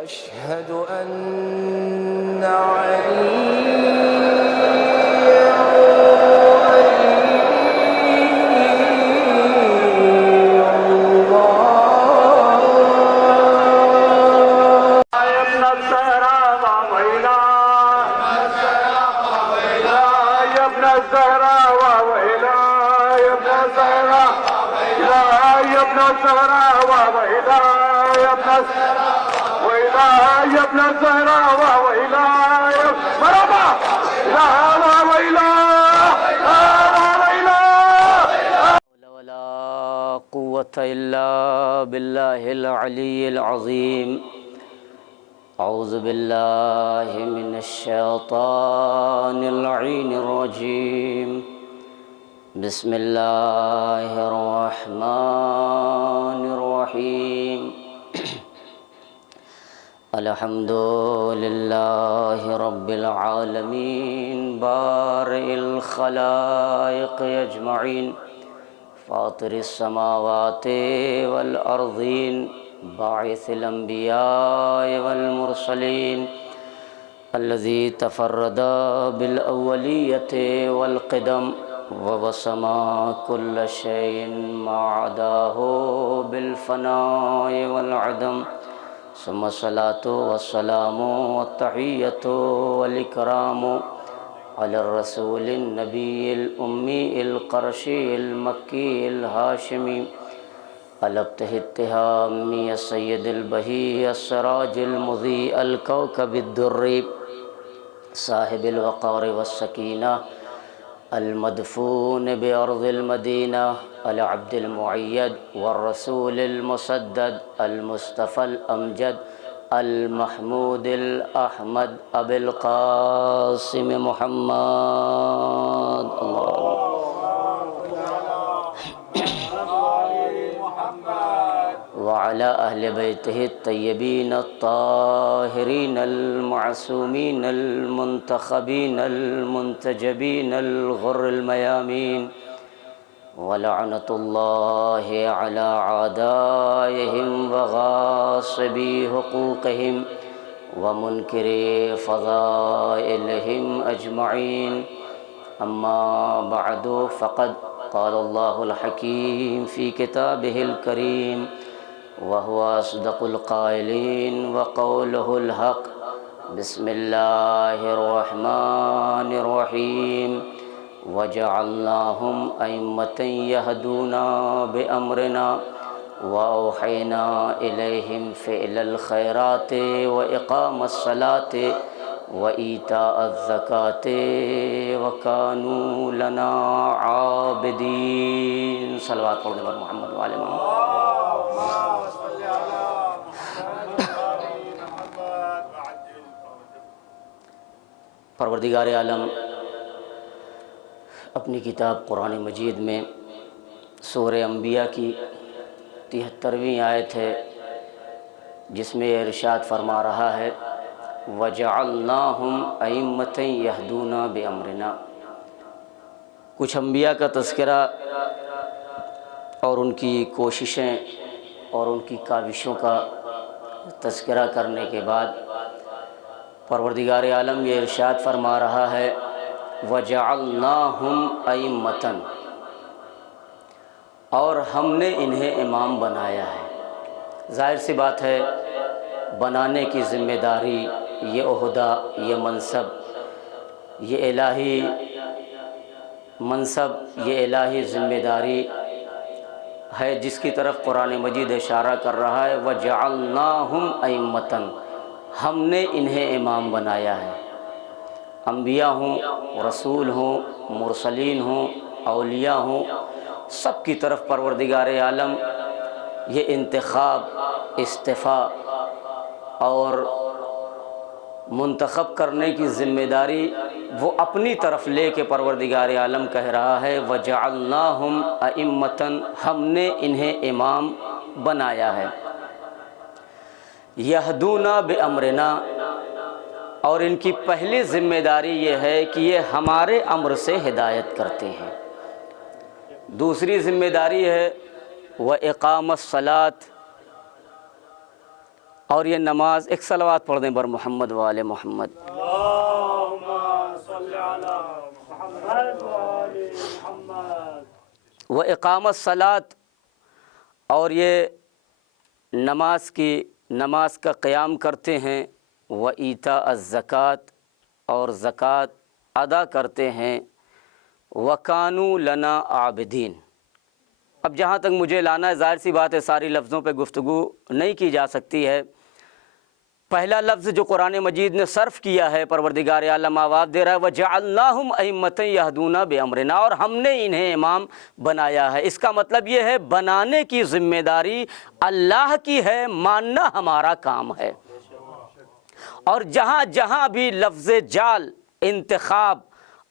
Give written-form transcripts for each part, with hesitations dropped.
أشهد أن عليا يا ابن الزهراء وإلهي مرحبا لا وإله ولا قوة إلا بالله العلي العظيم. أعوذ بالله من الشيطان اللعين الرجيم. بسم الله الرحمن الرحيم. الحمد لله رب العالمين بارئ الخلائق أجمعين فاطر السماوات والأرضين باعث الأنبياء والمرسلين الذي تفرد بالأولية والقدم ووسما كل شيء ما عداه بالفناء والعدم. ثم الصلاة والسلام والتحية والإكرام على الرسول النبي الأمي القرشي المكي الهاشمي الابته التهامي السيد البهي السراج المضيء الكوكب الدري صاحب الوقار والسكينة المدفون بأرض المدينة العبد المؤيد والرسول المسدد المصطفى الأمجد المحمود الأحمد أبي القاسم محمد وعلى أهل بيته الطيبين الطاهرين المعصومين المنتخبين المنتجبين الغر الميامين. ولعنة الله على أعدائهم وغاصبي حقوقهم ومنكري فضائلهم أجمعين. أما بعد فقد قال الله الحكيم في كتابه الكريم وهو أصدق القائلين وقوله الحق. بسم الله الرحمن الرحيم. وجعلناهم أئمة يهدون بأمرنا وأوحينا إليهم فعل الخيرات وإقام الصلاة وإيتاء الزكاة وكانوا لنا عابدين. صلوات پڑھنے محمد وعلى محمد. پروردگار عالم اپنی کتاب قرآن مجید میں سورہ انبیاء کی 73ویں آیت ہے جس میں یہ ارشاد فرما رہا ہے وَجَعَلْنَاهُمْ أَئِمَّةً يَهْدُونَ بِأَمْرِنَا. کچھ انبیاء کا تذکرہ اور ان کی کوششیں اور ان کی کاوشوں کا تذکرہ کرنے کے بعد پروردگار عالم یہ ارشاد فرما رہا ہے وَجَعَلْنَاهُمْ أَئِمَّةً، اور ہم نے انہیں امام بنایا ہے. ظاہر سی بات ہے بنانے کی ذمہ داری، یہ عہدہ، یہ منصب، یہ الہی منصب، یہ الہی ذمہ داری ہے جس کی طرف قرآن مجید اشارہ کر رہا ہے وَجَعَلْنَاهُمْ أَئِمَّةً، ہم نے انہیں امام بنایا ہے. انبیاء ہوں، رسول ہوں، مرسلین ہوں، اولیاء ہوں، سب کی طرف پروردگار عالم یہ انتخاب، اصطفاء اور منتخب کرنے کی ذمہ داری وہ اپنی طرف لے کے پروردگار عالم کہہ رہا ہے وَجَعَلْنَاهُمْ أَئِمَّةً، ہم نے انہیں امام بنایا ہے. یہدون بامرنا، اور ان کی پہلی ذمہ داری یہ ہے کہ یہ ہمارے امر سے ہدایت کرتے ہیں. دوسری ذمہ داری ہے وَإِقَامَ الصَّلَاةِ، اور یہ نماز ایک صلوات پڑھ دیں بر محمد و آل محمد۔ وہ اقامت الصلاۃ، اور یہ نماز کا قیام کرتے ہیں، و ایتاء الزکوٰۃ، اور زکوٰۃ ادا کرتے ہیں، وکانوا لنا عابدین۔ اب جہاں تک مجھے لانا ہے، ظاہر سی بات ہے ساری لفظوں پہ گفتگو نہیں کی جا سکتی ہے۔ پہلا لفظ جو قرآن مجید نے صرف کیا ہے، پروردگار عالم آواز دے رہا ہے وَجَعَلْنَاهُمْ أَئِمَّةً يَهْدُونَ بِأَمْرِنَا، اور ہم نے انہیں امام بنایا ہے۔ اس کا مطلب یہ ہے بنانے کی ذمہ داری اللہ کی ہے، ماننا ہمارا کام ہے۔ اور جہاں جہاں بھی لفظ جعل، انتخاب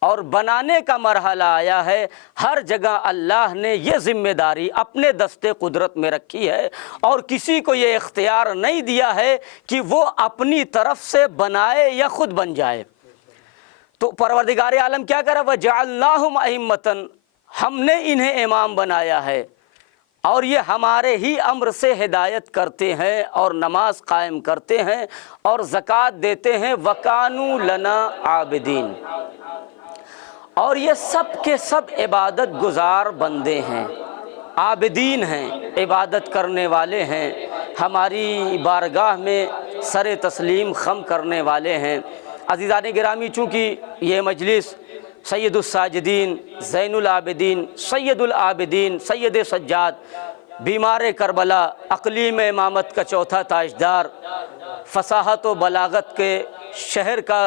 اور بنانے کا مرحلہ آیا ہے، ہر جگہ اللہ نے یہ ذمہ داری اپنے دستے قدرت میں رکھی ہے، اور کسی کو یہ اختیار نہیں دیا ہے کہ وہ اپنی طرف سے بنائے یا خود بن جائے۔ تو پروردگار عالم کیا کر رہا ہے؟ وَجَعَلْنَاهُمْ أَئِمَّةً، ہم نے انہیں امام بنایا ہے، اور یہ ہمارے ہی امر سے ہدایت کرتے ہیں، اور نماز قائم کرتے ہیں، اور زکوٰۃ دیتے ہیں، وَكَانُوا لَنَا عَابِدِينَ۔ اور یہ سب کے سب عبادت گزار بندے ہیں، عابدین ہیں، عبادت کرنے والے ہیں، ہماری بارگاہ میں سر تسلیم خم کرنے والے ہیں۔ عزیزان گرامی، چونکہ یہ مجلس سید الساجدین، زین العابدین، سید العابدین، سید سجاد، بیمار کربلا، اقلیم امامت کا چوتھا تاجدار، فصاحت و بلاغت کے شہر کا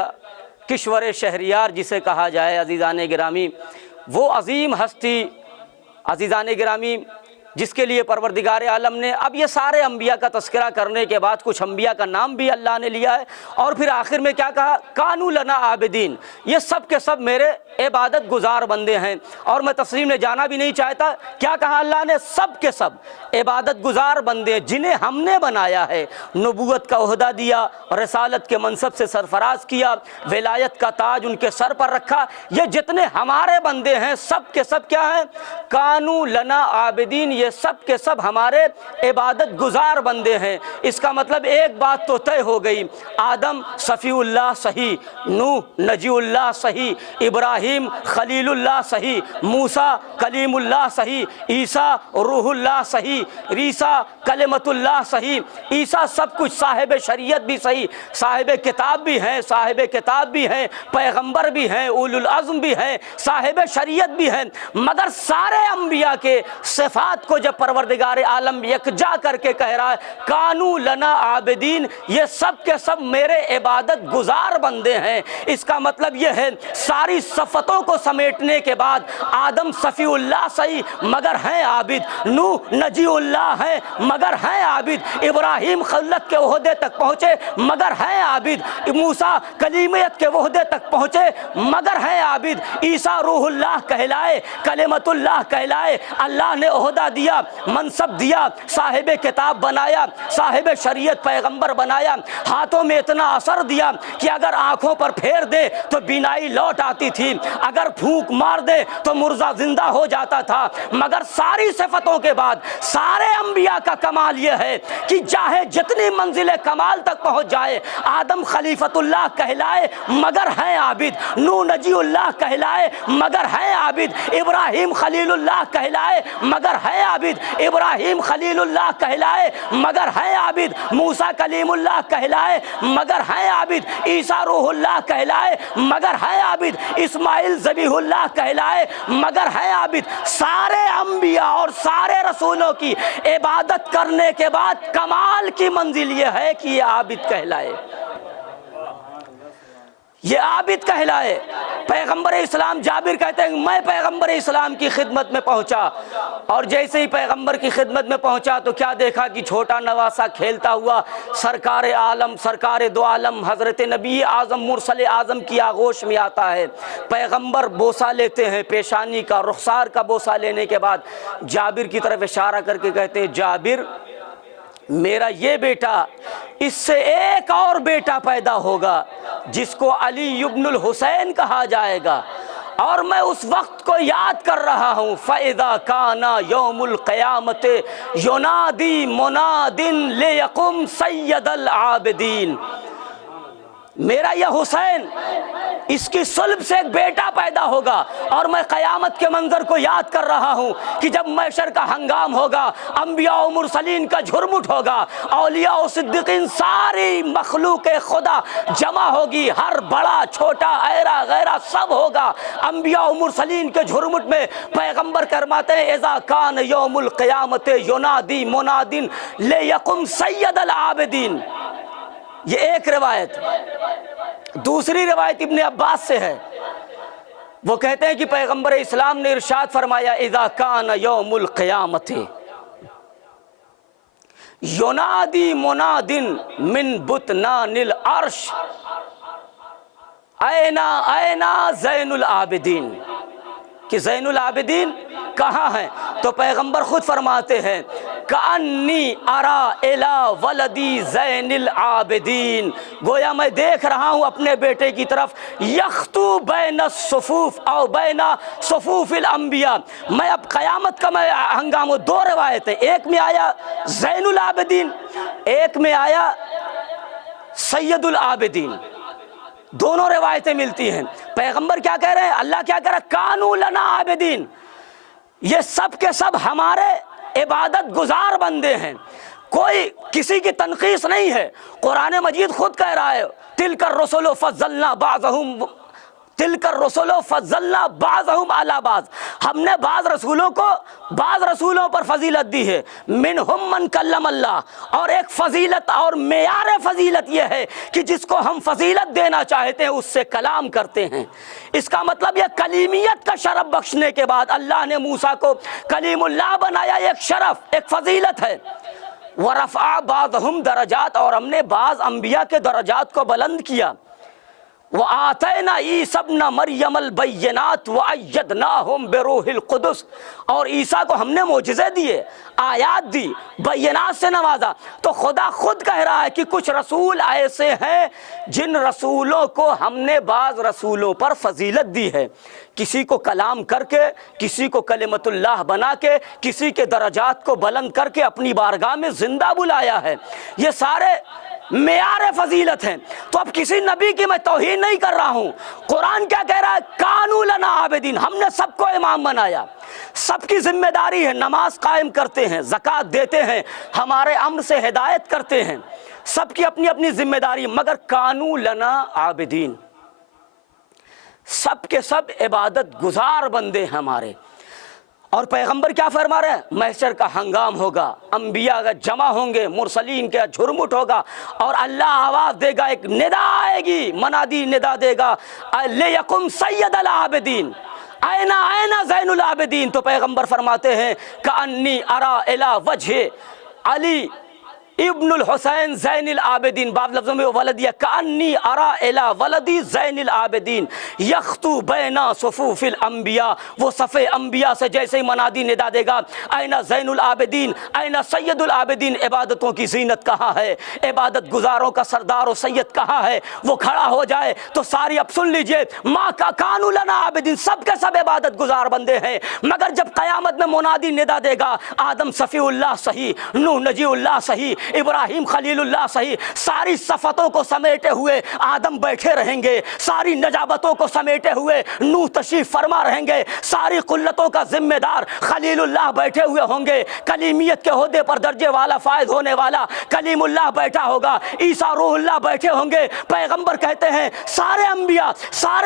کشور شہریار جسے کہا جائے، عزیزان گرامی، وہ عظیم ہستی، عزیزان گرامی، جس کے لیے پروردگار عالم نے اب یہ سارے انبیاء کا تذکرہ کرنے کے بعد کچھ انبیاء کا نام بھی اللہ نے لیا ہے، اور پھر آخر میں کیا کہا؟ کانوا لنا عابدین، یہ سب کے سب میرے عبادت گزار بندے ہیں۔ اور میں تفصیل میں جانا بھی نہیں چاہتا، کیا کہا اللہ نے؟ سب کے سب عبادت گزار بندے جنہیں ہم نے بنایا ہے، نبوت کا عہدہ دیا، رسالت کے منصب سے سرفراز کیا، ولایت کا تاج ان کے سر پر رکھا، یہ جتنے ہمارے بندے ہیں سب کے سب کیا ہیں؟ کانوا لنا عابدین، یہ سب کے سب ہمارے عبادت گزار بندے ہیں۔ اس کا مطلب ایک بات تو طے ہو گئی، آدم صفی اللہ صحیح، نوح نجی اللہ صحیح، ابراہیم خلیل اللہ صحیح، موسیٰ کلیم اللہ صحیح، عیسیٰ روح اللہ صحیح، عیسیٰ کلمت اللہ صحیح، عیسیٰ سب کچھ، صاحب شریعت بھی صحیح، صاحب کتاب بھی ہیں، صاحب کتاب بھی ہیں، پیغمبر بھی ہیں، اولو العزم بھی ہیں، صاحب شریعت بھی ہیں۔ مگر سارے انبیاء کے صفات کو جب پروردگار عالم یکجا کر کے کہہ رہا ہے کانوا لنا عابدین، یہ سب کے سب میرے عبادت گزار بندے ہیں، اس کا مطلب یہ ہے ساری صفتوں کو سمیٹنے کے بعد آدم صفی اللہ صحیح مگر ہیں عابد، نوح نجی اللہ ہیں مگر ہیں عابد، ابراہیم خلت کے عہدے تک پہنچے مگر ہیں عابد، موسیٰ کلیمیت کے عہدے تک پہنچے مگر ہیں عابد، عیسیٰ روح اللہ کہلائے، کلمت اللہ کہلائے، اللہ نے عہدہ دیا، منصب دیا، صاحب کتاب بنایا، صاحب شریعت پیغمبر بنایا، ہاتھوں میں اتنا اثر دیا کہ اگر آنکھوں پر پھیر دے تو بینائی لوٹ آتی تھی، اگر پھونک مار دے تو مردہ زندہ ہو جاتا تھا۔ مگر ساری صفتوں کے بعد سارے انبیاء کا کمال یہ ہے کہ چاہے جتنی منزل کمال تک پہنچ جائے، آدم خلیفت اللہ کہلائے مگر ہیں عابد، نوح نجی اللہ کہلائے مگر ہیں عابد، ابراہیم خلیل اللہ کہلائے مگر ہے عابد، ابراہیم خلیل اللہ کہلائے مگر ہے عابد، موسیٰ کلیم اللہ کہلائے مگر ہے عابد، عیسیٰ روح اللہ کہلائے مگر ہے عابد، اسماعیل ذبیح اللہ کہلائے مگر ہے عابد۔ سارے انبیاء اور سارے رسولوں کی عبادت کرنے کے بعد کمال کی منزل یہ ہے کہ یہ عابد کہلائے، یہ عابد کہلائے۔ پیغمبر اسلام جابر کہتے ہیں میں پیغمبر اسلام کی خدمت میں پہنچا، اور جیسے ہی پیغمبر کی خدمت میں پہنچا تو کیا دیکھا کہ چھوٹا نواسا کھیلتا ہوا سرکار عالم، سرکار دو عالم، حضرت نبی اعظم مرسل اعظم کی آغوش میں آتا ہے۔ پیغمبر بوسہ لیتے ہیں، پیشانی کا، رخسار کا بوسہ لینے کے بعد جابر کی طرف اشارہ کر کے کہتے ہیں جابر میرا یہ بیٹا، اس سے ایک اور بیٹا پیدا ہوگا جس کو علی ابن الحسین کہا جائے گا، اور میں اس وقت کو یاد کر رہا ہوں فَإِذَا كَانَ يَوْمُ الْقِيَامَةِ يُنَادِي مُنَادٍ لِيَقُمْ سَيَّدَ الْعَابِدِينَ۔ میرا یہ حسین، اس کی صلب سے ایک بیٹا پیدا ہوگا، اور میں قیامت کے منظر کو یاد کر رہا ہوں کہ جب محشر کا ہنگام ہوگا، انبیاء و مرسلین کا جھرم ہوگا، اولیاء و صدیقین، ساری مخلوق خدا جمع ہوگی، ہر بڑا چھوٹا ایرا غیرہ سب ہوگا انبیاء و مرسلین کے جھرمٹ میں۔ پیغمبر فرماتے ہیں اذا کان یوم القیامت ینادی مناد لیقم سید العابدین۔ یہ ایک روایت۔ دوسری روایت ابن عباس سے ہے، وہ کہتے ہیں کہ پیغمبر اسلام نے ارشاد فرمایا اذا کان یوم القیامت ینادی مناد من بطنان العرش اینا اینا زین العابدین، کہ زین العابدین کہاں ہیں؟ تو پیغمبر خود فرماتے ہیں کأنی ارا الی ولدی زین العابدین، گویا میں دیکھ رہا ہوں اپنے بیٹے کی طرف یخطو بین الصفوف او بین صفوف الانبیاء۔ میں اب قیامت کا میں ہنگامہ، دو روایتیں، ایک میں آیا زین العابدین، ایک میں آیا سید العابدین، دونوں روایتیں ملتی ہیں۔ پیغمبر کیا کہہ رہے ہیں؟ اللہ کیا کہہ رہا ہے؟ کانو لنا عابدین، یہ سب کے سب ہمارے عبادت گزار بندے ہیں، کوئی کسی کی تنقیص نہیں ہے۔ قرآن مجید خود کہہ رہا ہے تلک الرسل فضلنا بعضهم تلک الرسل فضلنا بعضهم علی بعض، ہم نے بعض رسولوں کو بعض رسولوں پر فضیلت دی ہے، منہم من کلم اللہ، اور ایک فضیلت اور معیار فضیلت یہ ہے کہ جس کو ہم فضیلت دینا چاہتے ہیں اس سے کلام کرتے ہیں۔ اس کا مطلب یہ کلیمیت کا شرف بخشنے کے بعد اللہ نے موسیٰ کو کلیم اللہ بنایا، ایک شرف، ایک فضیلت ہے۔ ورفع بعضهم درجات، اور ہم نے بعض انبیاء کے درجات کو بلند کیا۔ وآتینا عیسی ابن مریم البینات وایدناہم بروح القدس، اور عیسیٰ کو ہم نے معجزے دیے، آیات دی، بینات سے نوازا۔ تو خدا خود کہہ رہا ہے کہ کچھ رسول ایسے ہیں جن رسولوں کو ہم نے بعض رسولوں پر فضیلت دی ہے، کسی کو کلام کر کے، کسی کو کلمت اللہ بنا کے، کسی کے درجات کو بلند کر کے اپنی بارگاہ میں زندہ بلایا ہے۔ یہ سارے معیار فضیلت ہیں۔ تو اب کسی نبی کی میں توہین نہیں کر رہا ہوں، قرآن کیا کہہ رہا ہے؟ کانو لنا عابدین، ہم نے سب کو امام بنایا، سب کی ذمہ داری ہے، نماز قائم کرتے ہیں، زکوٰۃ دیتے ہیں، ہمارے امر سے ہدایت کرتے ہیں، سب کی اپنی اپنی ذمہ داری، مگر کانو لنا عابدین، سب کے سب عبادت گزار بندے ہمارے۔ اور پیغمبر کیا فرما رہے ہیں؟ محشر کا ہنگام ہوگا، انبیاء جمع ہوں گے، مرسلین کا جھرمٹ ہوگا، اور اللہ آواز دے گا، ایک ندا آئے گی، منادی ندا دے گا لیقم سید العابدین، اینا اینا زین العابدین۔ تو پیغمبر فرماتے ہیں کأنی ارا الی وجہ علی ابن الحسین زین العابدین، بعض لفظوں میں ولدیہ، کأنی ارا الی ولدی زین العابدین یخطو بین صفوف الانبیاء، وہ صف انبیاء سے جیسے ہی منادی ندا دے گا اینا زین العابدین، اینا سید العابدین، عبادتوں کی زینت کہاں ہے، عبادت گزاروں کا سردار و سید کہاں ہے، وہ کھڑا ہو جائے تو ساری اب سن لیجئے، ما کانو لنا عابدین، سب کے سب عبادت گزار بندے ہیں، مگر جب قیامت میں منادی ندا دے گا آدم صفی اللہ صحیح، نوح نجی اللہ صحیح، ابراہیم خلیل اللہ صحیح، ساری صفتوں کو سمیٹے ہوئے آدم بیٹھے رہیں گے، ساری نجابتوں کو سمیٹے ہوئے نوح تشریف فرما رہیں گے، ساری قلتوں کا ذمہ دار خلیل اللہ بیٹھے ہوئے ہوں گے، کلیمیت کے عہدے پر درجے والا فائز ہونے والا کلیم اللہ بیٹھا ہوگا، عیسیٰ روح اللہ بیٹھے ہوں گے۔ پیغمبر کہتے ہیں سارے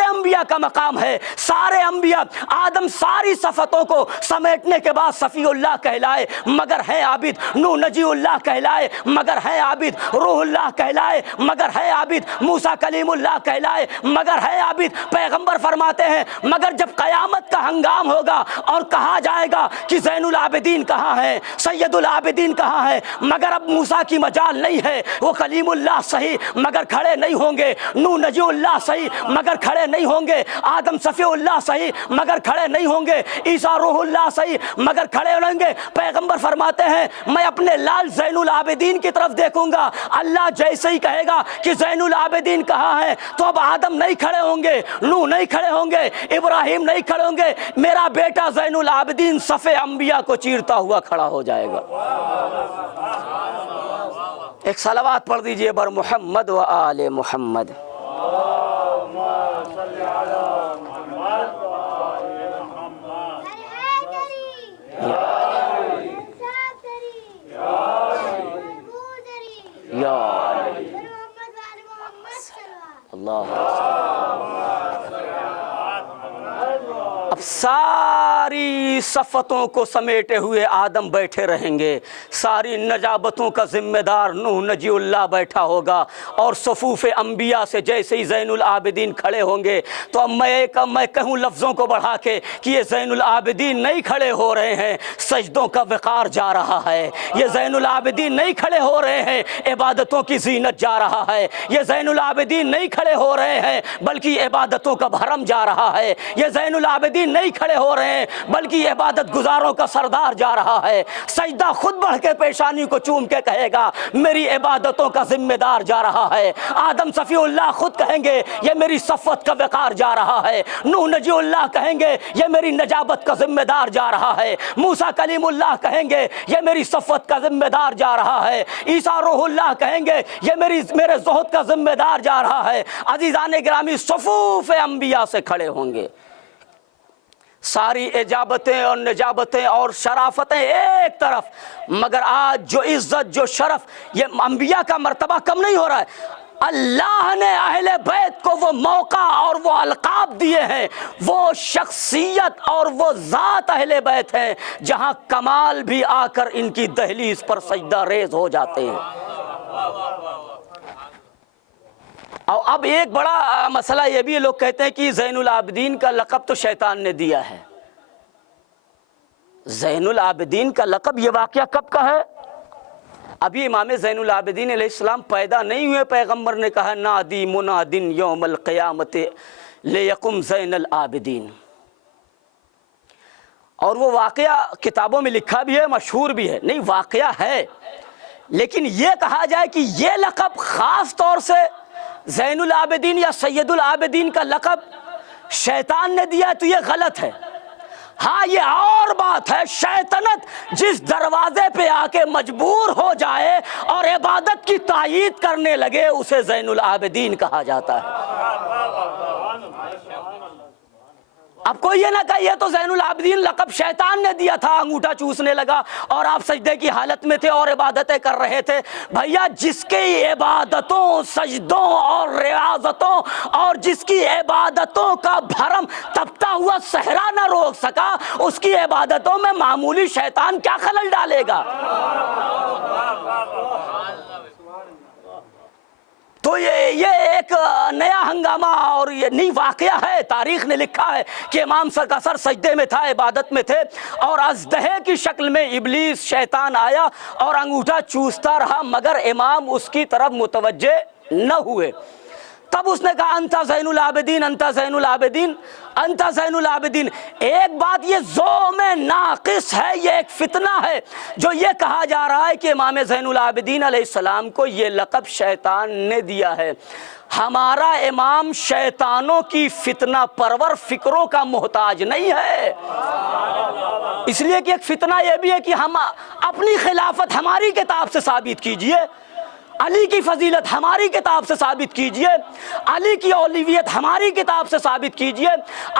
انبیاء کا مقام ہے، سارے انبیاء، آدم ساری صفتوں کو سمیٹنے کے بعد صفی اللہ کہلائے مگر ہیں عابد، نوح نجی اللہ کہلائے مگر ہے عابد، روح اللہ کہلائے مگر ہے عابد، موسیٰ کلیم اللہ کہلائے مگر ہے عابد۔ پیغمبر فرماتے ہیں مگر جب قیامت کا ہنگام ہوگا اور کہا جائے گا کہ زین العابدین کہاں ہے، سید العابدین کہاں ہے، مگر اب موسیٰ کی مجال نہیں ہے، وہ کلیم اللہ صحیح مگر کھڑے نہیں ہوں گے، نوح نجی اللہ صحیح مگر کھڑے نہیں ہوں گے، آدم صفی اللہ صحیح مگر کھڑے نہیں ہوں گے، عیسیٰ روح اللہ صحیح مگر کھڑے ہوں گے۔ پیغمبر فرماتے ہیں میں اپنے لال زین العابدین العابدین کی طرف دیکھوں گا، اللہ جیسے ہی کہے گا کہ زین العابدین کہاں ہے، تو اب آدم نہیں کھڑے ہوں گے، نوح نہیں کھڑے ہوں گے، ابراہیم نہیں کھڑے ہوں گے، میرا بیٹا زین العابدین صف انبیاء کو چیرتا ہوا کھڑا ہو جائے گا۔ ایک صلوات پڑھ دیجئے بر محمد و آل محمد۔ اللہ اب ساری صفتوں کو سمیٹے ہوئے آدم بیٹھے رہیں گے، ساری نجابتوں کا ذمہ دار نوح نجی اللہ بیٹھا ہوگا، اور صفوف انبیاء سے جیسے ہی زین العابدین کھڑے ہوں گے تو اب میں کہوں لفظوں کو بڑھا کے کہ یہ زین العابدین نہیں کھڑے ہو رہے ہیں، سجدوں کا وقار جا رہا ہے، یہ زین العابدین نہیں کھڑے ہو رہے ہیں، عبادتوں کی زینت جا رہا ہے، یہ زین العابدین نہیں کھڑے ہو رہے ہیں بلکہ عبادتوں کا بھرم جا رہا ہے، یہ زین العابدین نہیں کھڑے ہو رہے ہیں بلکہ عبادت گزاروں کا سردار جا رہا ہے۔ سجدہ خود بڑھ کے پیشانی کو چوم کے کہے گا میری عبادتوں کا ذمہ دار جا رہا ہے۔ آدم صفی اللہ خود کہیں گے یہ میری صفت کا وقار جا رہا ہے۔ نوح نجی اللہ کہیں گے یہ میری نجابت کا ذمہ دار جا رہا ہے۔ موسیٰ کلیم اللہ کہیں گے یہ میری صفت کا ذمہ دار جا رہا ہے۔ عیسیٰ روح اللہ کہیں گے یہ میرے زہد کا ذمہ دار جا رہا ہے۔ عزیزان گرامی صفوف انبیاء سے کھڑے ہوں گے، ساری اجابتیں اور نجابتیں اور شرافتیں ایک طرف، مگر آج جو عزت جو شرف یہ انبیاء کا مرتبہ کم نہیں ہو رہا ہے۔ اللہ نے اہل بیت کو وہ موقع اور وہ القاب دیے ہیں، وہ شخصیت اور وہ ذات اہل بیت ہیں جہاں کمال بھی آ کر ان کی دہلیز پر سجدہ ریز ہو جاتے ہیں۔ اور اب ایک بڑا مسئلہ یہ بھی لوگ کہتے ہیں کہ زین العابدین کا لقب تو شیطان نے دیا ہے۔ زین العابدین کا لقب یہ واقعہ کب کا ہے؟ ابھی امام زین العابدین علیہ السلام پیدا نہیں ہوئے، پیغمبر نے کہا نادی منادن یوم القیامت لیقم زین العابدین، اور وہ واقعہ کتابوں میں لکھا بھی ہے، مشہور بھی ہے، نہیں واقعہ ہے، لیکن یہ کہا جائے کہ یہ لقب خاص طور سے زین العابدین یا سید العابدین کا لقب شیطان نے دیا ہے تو یہ غلط ہے۔ ہاں یہ اور بات ہے، شیطنت جس دروازے پہ آ کے مجبور ہو جائے اور عبادت کی تائید کرنے لگے اسے زین العابدین کہا جاتا ہے۔ اب کوئی یہ نہ کہے یہ تو زین العابدین لقب شیطان نے دیا تھا، انگوٹھا چوسنے لگا اور آپ سجدے کی حالت میں تھے اور عبادتیں کر رہے تھے۔ بھیا جس کی عبادتوں سجدوں اور ریاضتوں اور جس کی عبادتوں کا بھرم تپتا ہوا صحرا نہ روک سکا، اس کی عبادتوں میں معمولی شیطان کیا خلل ڈالے گا؟ تو یہ ایک نیا ہنگامہ اور یہ نئی واقعہ ہے، تاریخ نے لکھا ہے کہ امام سر کا سر سجدے میں تھا، عبادت میں تھے، اور ازدہے کی شکل میں ابلیس شیطان آیا اور انگوٹھا چوستا رہا، مگر امام اس کی طرف متوجہ نہ ہوئے۔ تب اس نے کہا انتا زین العابدین، انتا زین العابدین، انتا زین العابدین۔ ایک بات یہ زوم ناقص ہے، یہ ایک فتنہ ہے جو یہ کہا جا رہا ہے کہ امام زین العابدین علیہ السلام کو یہ لقب شیطان نے دیا ہے۔ ہمارا امام شیطانوں کی فتنہ پرور فکروں کا محتاج نہیں ہے، اس لیے کہ ایک فتنہ یہ بھی ہے کہ ہم اپنی خلافت ہماری کتاب سے ثابت کیجئے، علی کی فضیلت ہماری کتاب سے ثابت کیجئے، علی کی اولویت ہماری کتاب سے ثابت کیجئے،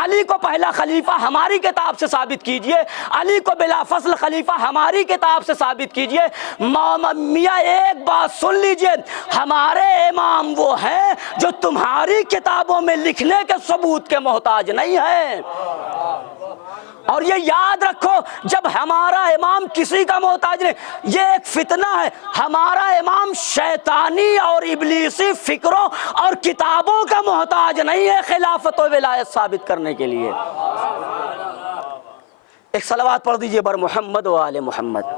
علی کو پہلا خلیفہ ہماری کتاب سے ثابت کیجئے، علی کو بلا فصل خلیفہ ہماری کتاب سے ثابت کیجئے۔ میاں ایک بات سن لیجئے، ہمارے امام وہ ہیں جو تمہاری کتابوں میں لکھنے کے ثبوت کے محتاج نہیں ہیں۔ اور یہ یاد رکھو جب ہمارا امام کسی کا محتاج نہیں، یہ ایک فتنہ ہے، ہمارا امام شیطانی اور ابلیسی فکروں اور کتابوں کا محتاج نہیں ہے خلافت و ولایت ثابت کرنے کے لیے۔ ایک صلوات پڑھ دیجئے بر محمد و آل محمد۔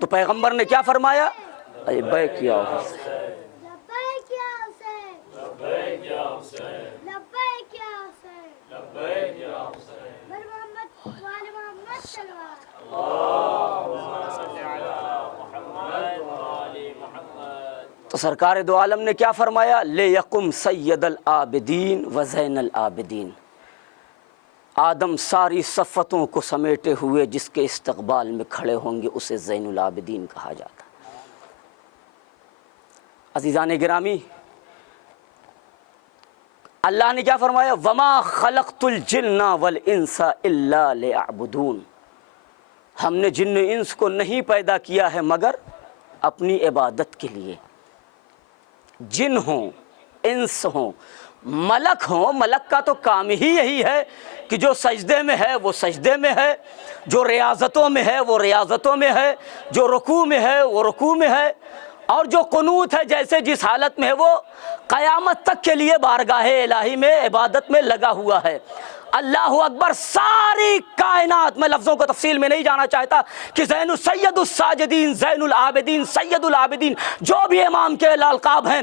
تو پیغمبر نے کیا فرمایا؟ لبیک یا حسین، تو سرکار دو عالم نے کیا فرمایا؟ لیقم سید العابدین و زین العابدین، آدم ساری صفتوں کو سمیٹے ہوئے جس کے استقبال میں کھڑے ہوں گے اسے زین العابدین کہا جاتا۔ عزیزان گرامی، اللہ نے کیا فرمایا؟ وما خلقت الجن والانس الا لیعبدون، ہم نے جن و انس کو نہیں پیدا کیا ہے مگر اپنی عبادت کے لیے۔ جن ہوں، انس ہوں، ملک ہوں، ملک کا تو کام ہی یہی ہے کہ جو سجدے میں ہے وہ سجدے میں ہے، جو ریاضتوں میں ہے وہ ریاضتوں میں ہے، جو رکوع میں ہے وہ رکوع میں ہے، اور جو قنوت ہے جیسے جس حالت میں ہے وہ قیامت تک کے لیے بارگاہ الہی میں عبادت میں لگا ہوا ہے۔ اللہ اکبر، ساری کائنات، میں لفظوں کو تفصیل میں نہیں جانا چاہتا کہ سید الساجدین، زین العابدین، سید العابدین، جو بھی امام کے القاب ہیں،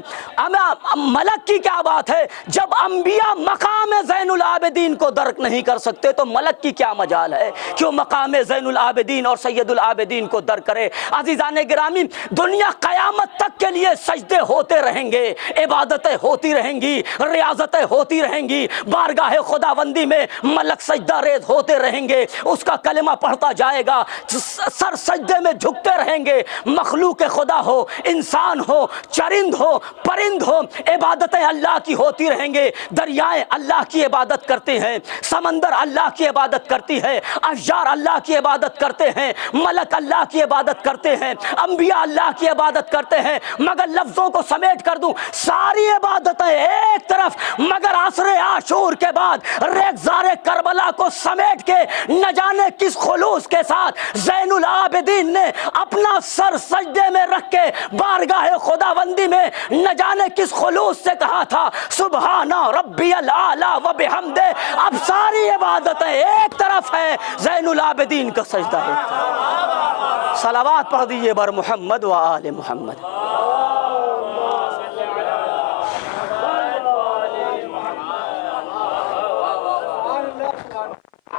ملک کی کیا بات ہے؟ جب انبیاء مقام زین العابدین کو درک نہیں کر سکتے تو ملک کی کیا مجال ہے کہ وہ مقام زین العابدین اور سید العابدین کو درک کرے۔ عزیزان گرامی، دنیا قیامت تک کے لیے سجدے ہوتے رہیں گے، عبادتیں ہوتی رہیں گی، ریاضتیں ہوتی رہیں گی، بارگاہ خداوندی میں ملک سجدہ ریز ہوتے رہیں گے، اس کا کلمہ پڑھتا جائے گا، سر سجدے میں جھکتے رہیں گے، مخلوق خدا ہو، انسان ہو، چرند ہو، پرند ہو، عبادتیں اللہ کی ہوتی رہیں گے۔ دریائیں اللہ کی عبادت کرتے ہیں، سمندر اللہ کی عبادت کرتی ہے، اشجار اللہ کی عبادت کرتے ہیں، ملک اللہ کی عبادت کرتے ہیں، انبیاء اللہ کی عبادت کرتے ہیں، مگر لفظوں کو سمیٹ کر دوں، ساری عبادتیں ایک طرف، مگر عصر عاشور کے بعد ریگزار کربلا کو سمیٹ کے نہ جانے کس خلوص کے ساتھ زین العابدین نے اپنا سر سجدے میں رکھ کے بارگاہ خداوندی میں نہ جانے کس خلوص سے کہا تھا سبحان ربی الاعلی و بحمدہ۔ اب ساری عبادتیں ایک طرف ہے، زین العابدین کا سجدہ ہے۔ صلوات پڑھ دیجئے بر محمد و آل محمد۔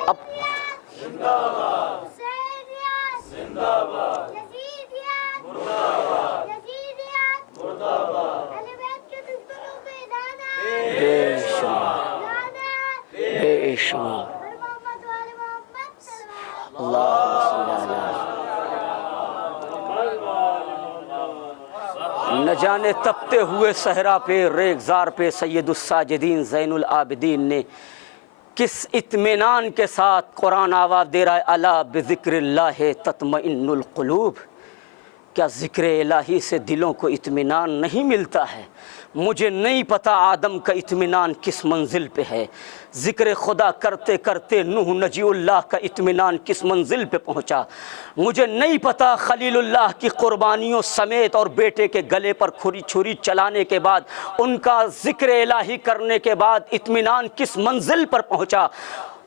اب بے شمار اللہم صلی اللہ، نہ جانے تپتے ہوئے صحرا پہ، ریگزار پہ سید الساجدین زین العابدین نے کس اطمینان کے ساتھ قرآن آواز دے رہا ہے، الا بذکر اللہ تطمئن القلوب۔ کیا ذکر الہی سے دلوں کو اطمینان نہیں ملتا ہے؟ مجھے نہیں پتا آدم کا اطمینان کس منزل پہ ہے، ذکر خدا کرتے کرتے نوح نجی اللہ کا اطمینان کس منزل پہ پہنچا، مجھے نہیں پتا خلیل اللہ کی قربانیوں سمیت اور بیٹے کے گلے پر چھری چلانے کے بعد ان کا ذکر الہی کرنے کے بعد اطمینان کس منزل پر پہنچا،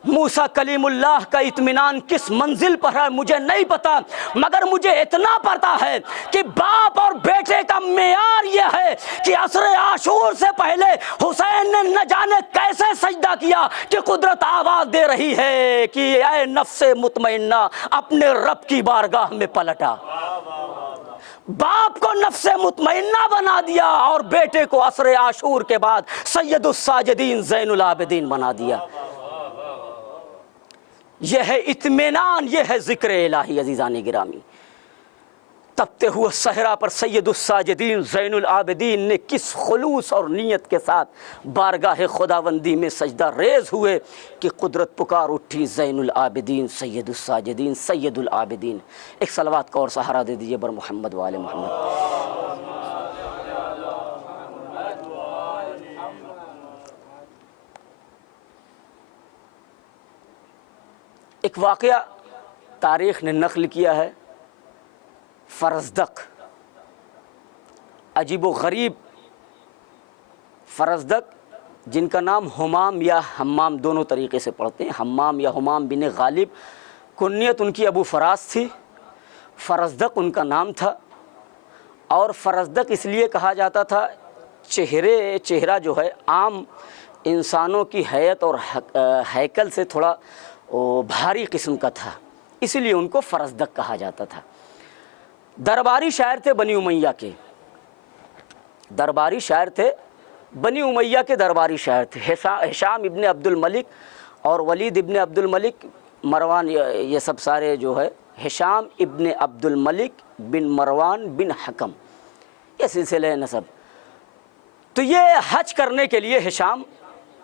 موسیٰ کلیم اللہ کا اطمینان کس منزل پر ہے مجھے نہیں پتا، مگر مجھے اتنا پتا ہے کہ باپ اور بیٹے کا معیار یہ ہے کہ عصر عاشور سے پہلے حسین نے نہ جانے کیسے سجدہ کیا کہ قدرت آواز دے رہی ہے کہ اے نفس مطمئنہ اپنے رب کی بارگاہ میں پلٹا۔ باپ کو نفس مطمئنہ بنا دیا اور بیٹے کو عصر عاشور کے بعد سید الساجدین زین العابدین بنا دیا۔ یہ ہے اطمینان، یہ ہے ذکر الہی۔ عزیزان گرامی، تپتے ہوئے صحرا پر سید الساجدین زین العابدین نے کس خلوص اور نیت کے ساتھ بارگاہ خداوندی میں سجدہ ریز ہوئے کہ قدرت پکار اٹھی، زین العابدین سید الساجدین سید العابدین۔ ایک صلوات کا اور سہارا دے دیجئے بر محمد و آل محمد۔ ایک واقعہ تاریخ نے نقل کیا ہے، فرزدق، عجیب و غریب فرزدق، جن کا نام حمام یا حمام دونوں طریقے سے پڑھتے ہیں، حمام یا حمام بن غالب، کنیت ان کی ابو فراس تھی، فرزدق ان کا نام تھا، اور فرزدق اس لیے کہا جاتا تھا، چہرہ جو ہے عام انسانوں کی حیت اور ہیکل سے تھوڑا بھاری قسم کا تھا، اسی لیے ان کو فرزدق کہا جاتا تھا۔ درباری شاعر تھے بنی امیہ کے، درباری شاعر تھے بنی امیہ کے، درباری شاعر تھے ہشام ابن عبد الملک اور ولید ابن عبد الملک، مروان، یہ سب سارے جو ہے ہشام ابن عبد الملک بن مروان بن حکم، یہ سلسلہ نسب۔ تو یہ حج کرنے کے لیے ہشام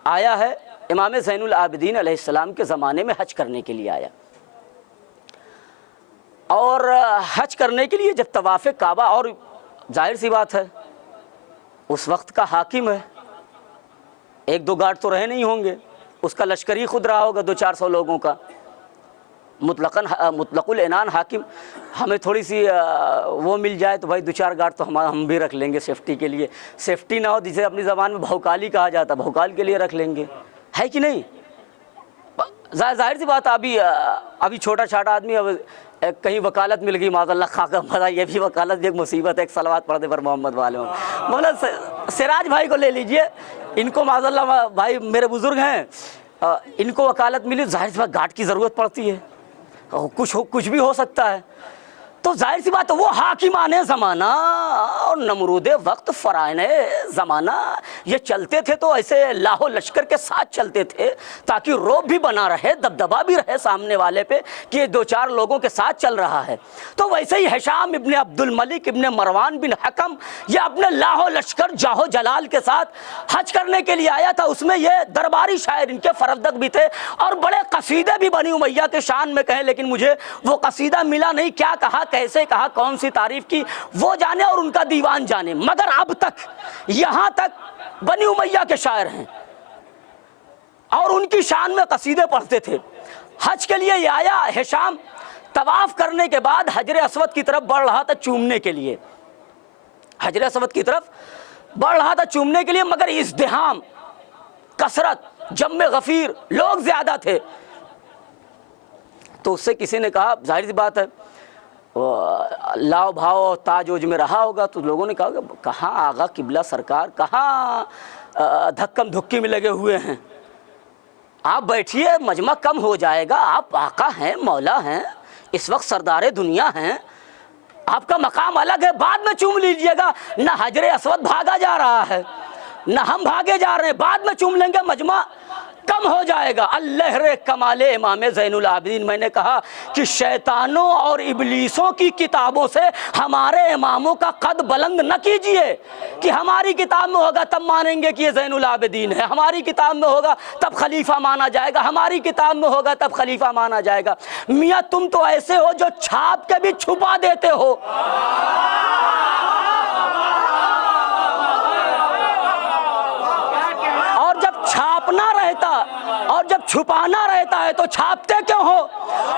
آیا ہے، امام زین العابدین علیہ السلام کے زمانے میں حج کرنے کے لیے آیا، اور حج کرنے کے لیے جب طواف کعبہ، اور ظاہر سی بات ہے اس وقت کا حاکم ہے، ایک دو گارڈ تو رہے نہیں ہوں گے، اس کا لشکر ہی خود رہا ہوگا 200-400 لوگوں کا، مطلق العنان حاکم۔ ہمیں تھوڑی سی وہ مل جائے تو بھائی 2-4 گارڈ تو ہم بھی رکھ لیں گے سیفٹی کے لیے، سیفٹی نہ ہو جسے اپنی زبان میں بھوکالی کہا جاتا، بھوکال کے لیے رکھ لیں گے، ہے کہ نہیں؟ ظاہر سی بات، ابھی چھوٹا چھاٹا آدمی اب کہیں وکالت مل گئی معاذ اللہ خاکہ مزہ، یہ بھی وکالت ایک مصیبت ہے، ایک صلوات پڑھنے پر محمد والے مولانا سراج بھائی کو لے لیجئے، ان کو معاذ اللہ بھائی میرے بزرگ ہیں، ان کو وکالت ملی، ظاہر سی بات گارڈ کی ضرورت پڑتی ہے، کچھ بھی ہو سکتا ہے، تو ظاہر سی بات وہ حاکمان زمانہ اور نمرود وقت فرعون زمانہ یہ چلتے تھے تو ایسے لاہو لشکر کے ساتھ چلتے تھے تاکہ روب بھی بنا رہے، دبدبا بھی رہے سامنے والے پہ کہ یہ 2-4 لوگوں کے ساتھ چل رہا ہے۔ تو ویسے ہی ہشام ابن عبد الملک ابن مروان بن حکم یہ اپنے لاہو لشکر جاہو جلال کے ساتھ حج کرنے کے لیے آیا تھا، اس میں یہ درباری شاعر ان کے فرزدق بھی تھے اور بڑے قصیدے بھی بنی امیہ کے شان میں کہیں، لیکن مجھے وہ قصیدہ ملا نہیں، کیا کہا، کیسے کہا، کون سی تعریف کی وہ جانے اور ان کا دیوان جانے، مگر اب تک یہاں تک بنی امیہ کے شاعر ہیں اور ان کی شان میں قصیدے پڑھتے تھے۔ حج کے لیے یہ آیا ہشام، طواف کرنے کے بعد حجر اسود کی طرف بڑھ رہا تھا چومنے کے لیے، حجر اسود کی طرف بڑھ رہا تھا چومنے کے لیے، مگر ازدحام، کثرت، جم غفیر، لوگ زیادہ تھے، تو اس سے کسی نے کہا، ظاہر سی بات ہے لاؤ بھاؤ تاج اوج میں رہا ہوگا، تو لوگوں نے کہا کہ کہاں آغا قبلہ سرکار، کہاں دھکم دھکی میں لگے ہوئے ہیں، آپ بیٹھیے، مجمع کم ہو جائے گا، آپ آقا ہیں، مولا ہیں، اس وقت سردار دنیا ہیں، آپ کا مقام الگ ہے، بعد میں چوم لیجئے گا۔ نہ حجر اسود بھاگا جا رہا ہے نہ ہم بھاگے جا رہے ہیں، بعد میں چوم لیں گے، مجمع کم ہو جائے گا۔ اللہ کمال امام زین العابدین، میں نے کہا کہ شیطانوں اور ابلیسوں کی کتابوں سے ہمارے اماموں کا قد بلند نہ کیجئے کہ ہماری کتاب میں ہوگا تب مانیں گے کہ یہ زین العابدین ہے، ہماری کتاب میں ہوگا تب خلیفہ مانا جائے گا، ہماری کتاب میں ہوگا تب خلیفہ مانا جائے گا۔ میاں تم تو ایسے ہو جو چھاپ کے بھی چھپا دیتے ہو، چھاپنا رہتا اور جب چھپانا رہتا ہے تو چھاپتے کیوں ہو،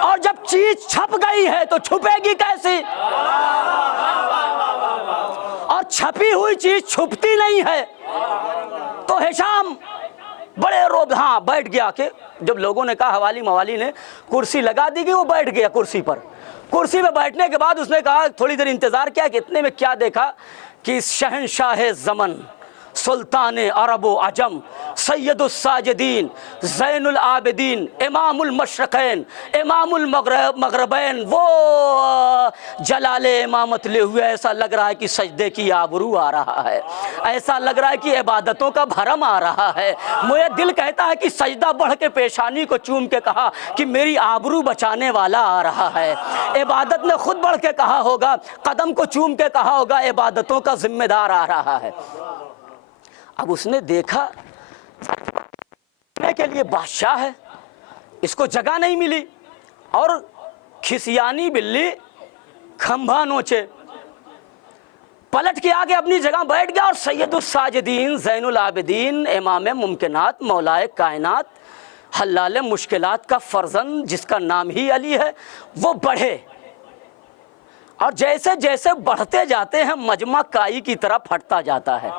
اور جب چیز چھپ گئی ہے تو چھپے گی کیسی، اور چھپی ہوئی چیز چھپتی نہیں ہے۔ تو ہشام بڑے روب، ہاں بیٹھ گیا، کہ جب لوگوں نے کہا، حوالی موالی نے کرسی لگا دی گئی، وہ بیٹھ گیا کرسی پر، کرسی پہ بیٹھنے کے بعد اس نے کہا، تھوڑی دیر انتظار کیا کہ اتنے میں کیا دیکھا کہ شہنشاہ زمن، سلطان عرب و عجم، سید الساجدین، زین العابدین، امام المشرقین، امام المغربین، وہ جلال امامت لے ہوئے، ایسا لگ رہا ہے کہ سجدے کی آبرو آ رہا ہے، ایسا لگ رہا ہے کہ عبادتوں کا بھرم آ رہا ہے۔ مجھے دل کہتا ہے کہ سجدہ بڑھ کے پیشانی کو چوم کے کہا کہ میری آبرو بچانے والا آ رہا ہے۔ عبادت نے خود بڑھ کے کہا ہوگا، قدم کو چوم کے کہا ہوگا عبادتوں کا ذمہ دار آ رہا ہے۔ اب اس نے دیکھا کے لیے بادشاہ ہے، اس کو جگہ نہیں ملی، اور کھسیانی بلی کھمبا نوچے، پلٹ کے آگے اپنی جگہ بیٹھ گیا، اور سید الساجدین، زین العابدین، امام ممکنات، مولائے کائنات، حلال مشکلات کا فرزند جس کا نام ہی علی ہے، وہ بڑھے، اور جیسے جیسے بڑھتے جاتے ہیں مجمع کائی کی طرح پھٹتا جاتا ہے۔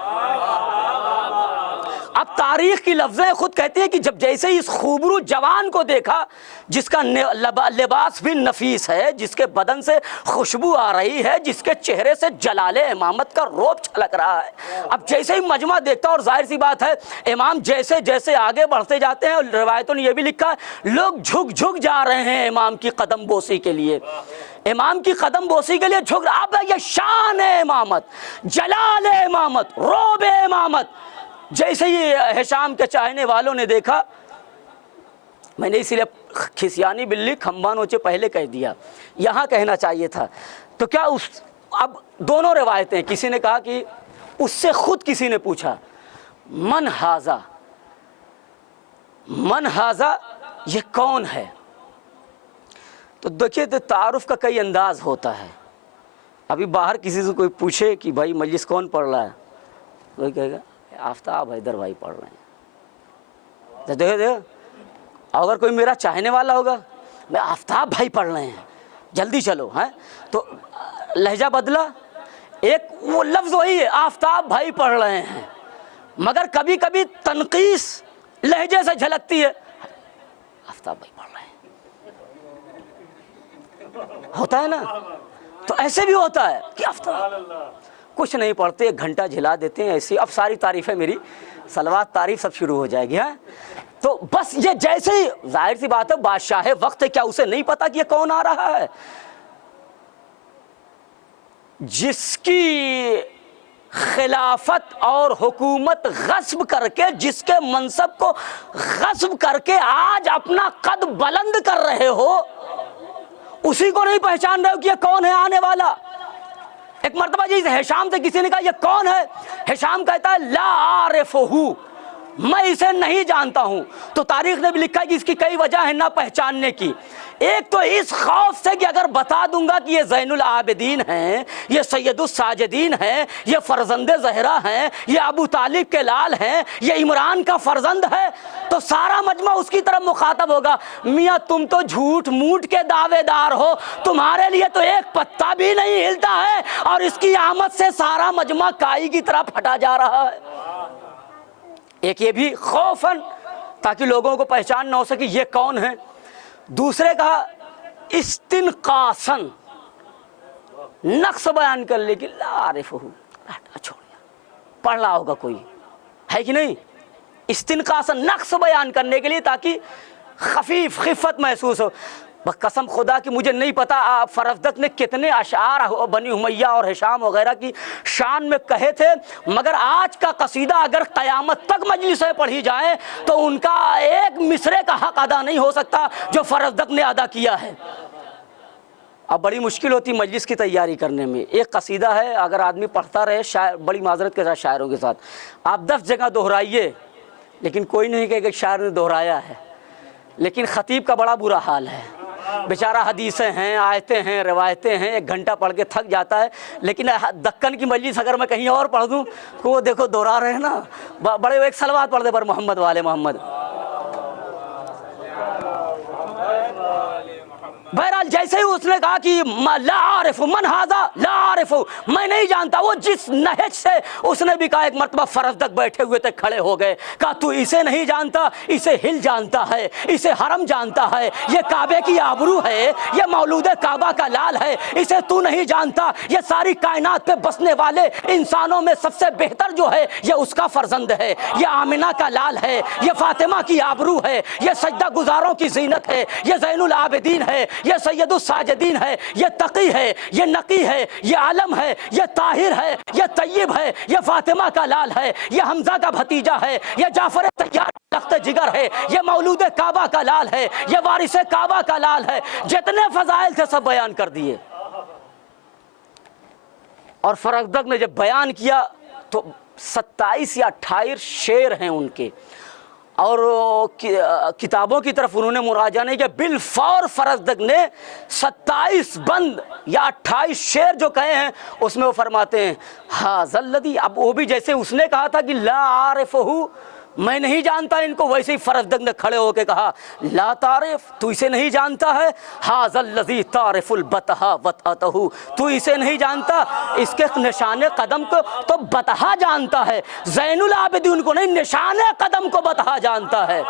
اب تاریخ کی لفظیں خود کہتی ہیں کہ جب جیسے ہی اس خوبرو جوان کو دیکھا جس کا لباس بھی نفیس ہے، جس کے بدن سے خوشبو آ رہی ہے، جس کے چہرے سے جلال امامت کا روب چھلک رہا ہے، اب جیسے ہی مجمع دیکھتا، اور ظاہر سی بات ہے امام جیسے جیسے آگے بڑھتے جاتے ہیں، اور روایتوں نے یہ بھی لکھا ہے لوگ جھک جھک جا رہے ہیں امام کی قدم بوسی کے لیے، امام کی قدم بوسی کے لیے جھک رہا۔ اب یہ شان امامت، جلال امامت، روب امامت جیسے ہی ہشام کے چاہنے والوں نے دیکھا، میں نے اسی لیے کھسیانی بلی کھمبا نوچے پہلے کہہ دیا، یہاں کہنا چاہیے تھا، تو کیا اب دونوں روایتیں، کسی نے کہا کہ اس سے خود کسی نے پوچھا من ہاذا، من ہاذا، یہ کون ہے؟ تو دیکھیے تعارف کا کئی انداز ہوتا ہے، ابھی باہر کسی سے کوئی پوچھے کہ بھائی مجلس کون پڑھ رہا ہے، کوئی کہے گا آفتاب حیدر بھائی پڑھ رہے ہیں، تو دیکھو اگر کوئی میرا چاہنے والا ہوگا، میں آفتاب بھائی پڑھ رہے ہیں جلدی چلو، ہیں تو لہجہ بدلا، ایک وہ لفظ وہی ہے آفتاب بھائی پڑھ رہے ہیں، مگر کبھی کبھی تنقیص لہجے سے جھلکتی ہے، آفتاب بھائی پڑھ رہے ہیں، ہوتا ہے نا، تو ایسے بھی ہوتا ہے کہ آفتاب کچھ نہیں پڑھتے، ایک گھنٹہ جھلا دیتے ہیں ایسی، اب ساری تعریفیں میری صلوات تعریف سب شروع ہو جائے گی، ہیں تو بس یہ جیسے ہی ظاہر سی بات ہے بادشاہ وقت ہے، کیا اسے نہیں پتا کہ یہ کون آ رہا ہے؟ جس کی خلافت اور حکومت غصب کر کے، جس کے منصب کو غصب کر کے آج اپنا قد بلند کر رہے ہو، اسی کو نہیں پہچان رہے ہو کہ یہ کون ہے آنے والا۔ ایک مرتبہ جی ہشام سے کسی نے کہا یہ کون ہے؟ ہشام کہتا ہے لا عارفہ، میں اسے نہیں جانتا ہوں۔ تو تاریخ نے بھی لکھا ہے کہ اس کی کئی وجہ ہے نہ پہچاننے کی، ایک تو اس خوف سے کہ اگر بتا دوں گا کہ یہ زین العابدین ہیں، یہ سید الساجدین ہیں، یہ فرزند زہرا ہیں، یہ ابو طالب کے لال ہیں، یہ عمران کا فرزند ہے، تو سارا مجمع اس کی طرف مخاطب ہوگا، میاں تم تو جھوٹ موٹ کے دعوے دار ہو، تمہارے لیے تو ایک پتا بھی نہیں ہلتا ہے، اور اس کی آمد سے سارا مجمع کائی کی طرف ہٹا جا رہا ہے۔ ایک یہ بھی خوفاً تاکہ لوگوں کو پہچان نہ ہو سکے یہ کون ہے۔ دوسرے کہا استنقاصاً، نقص بیان کر لے کہ لا عارفہ، چھوڑیا پڑھ رہا ہوگا کوئی ہے کہ نہیں، استنقاصاً نقص بیان کرنے کے لیے تاکہ خفیف خفت محسوس ہو۔ قسم خدا کی مجھے نہیں پتا فرزدق نے کتنے اشعار بنی امیہ اور ہشام وغیرہ کی شان میں کہے تھے، مگر آج کا قصیدہ اگر قیامت تک مجلسیں پڑھی جائیں تو ان کا ایک مصرے کا حق ادا نہیں ہو سکتا جو فرزدق نے ادا کیا ہے۔ اب بڑی مشکل ہوتی مجلس کی تیاری کرنے میں، ایک قصیدہ ہے اگر آدمی پڑھتا رہے شاعر بڑی معذرت کے ساتھ شاعروں کے ساتھ آپ 10 جگہ دہرائیے، لیکن کوئی نہیں کہے کہ شاعر نے دہرایا ہے، لیکن خطیب کا بڑا برا حال ہے، بیچارہ حدیثیں ہیں، آیتیں ہیں، روایتیں ہیں، 1 گھنٹہ پڑھ کے تھک جاتا ہے، لیکن دکن کی مجلس اگر میں کہیں اور پڑھ دوں تو وہ دیکھو دوہرا رہے ہیں نا، بڑے ایک صلوات پڑھ دے پر محمد والے محمد۔ بہرحال جیسے ہی اس نے کہا کہ لا عارف من ھذا، لا عارف، میں نہیں جانتا، وہ جس نہج سے اس نے بھی کہا، ایک مرتبہ فرزدق بیٹھے ہوئے تھے کھڑے ہو گئے، کہا تو اسے نہیں جانتا، اسے ہل جانتا ہے، اسے حرم جانتا ہے، یہ کعبے کی آبرو ہے، یہ مولود کعبہ کا لال ہے، اسے تو نہیں جانتا، یہ ساری کائنات پہ بسنے والے انسانوں میں سب سے بہتر جو ہے یہ اس کا فرزند ہے، یہ آمنہ کا لال ہے، یہ فاطمہ کی آبرو ہے، یہ سجدہ گزاروں کی زینت ہے، یہ زین العابدین ہے، یہ سید الساجدین ہے، یہ تقی ہے، یہ نقی ہے، یہ عالم ہے، یہ طاہر ہے، یہ طیب ہے، یہ فاطمہ کا لال ہے، یہ حمزہ کا بھتیجا ہے، یہ جعفر طیار لخت جگر ہے، یہ مولود کعبہ کا لال ہے، یہ وارث کعبہ کا لال ہے، جتنے فضائل تھے سب بیان کر دیے۔ اور فرزدق نے جب بیان کیا تو 27 یا 28 شعر ہیں ان کے، اور کتابوں کی طرف انہوں نے مراجعہ نہیں کیا، بالفور فرزدق نے 27 بند یا 28 شعر جو کہے ہیں اس میں وہ فرماتے ہیں ھذا الذی، اب وہ بھی جیسے اس نے کہا تھا کہ لا عارفہ میں نہیں جانتا ان کو. ویسے ہی فرزدق نے کھڑے ہو کے کہا لا تعرف, تو اسے نہیں جانتا ہے. ھذا الذی تعرف البطحا وطأتہ, تو اسے نہیں جانتا, اس کے نشان قدم کو تو بطحا جانتا ہے, زین العابدین کو نہیں, نشان قدم کو بطحا جانتا ہے.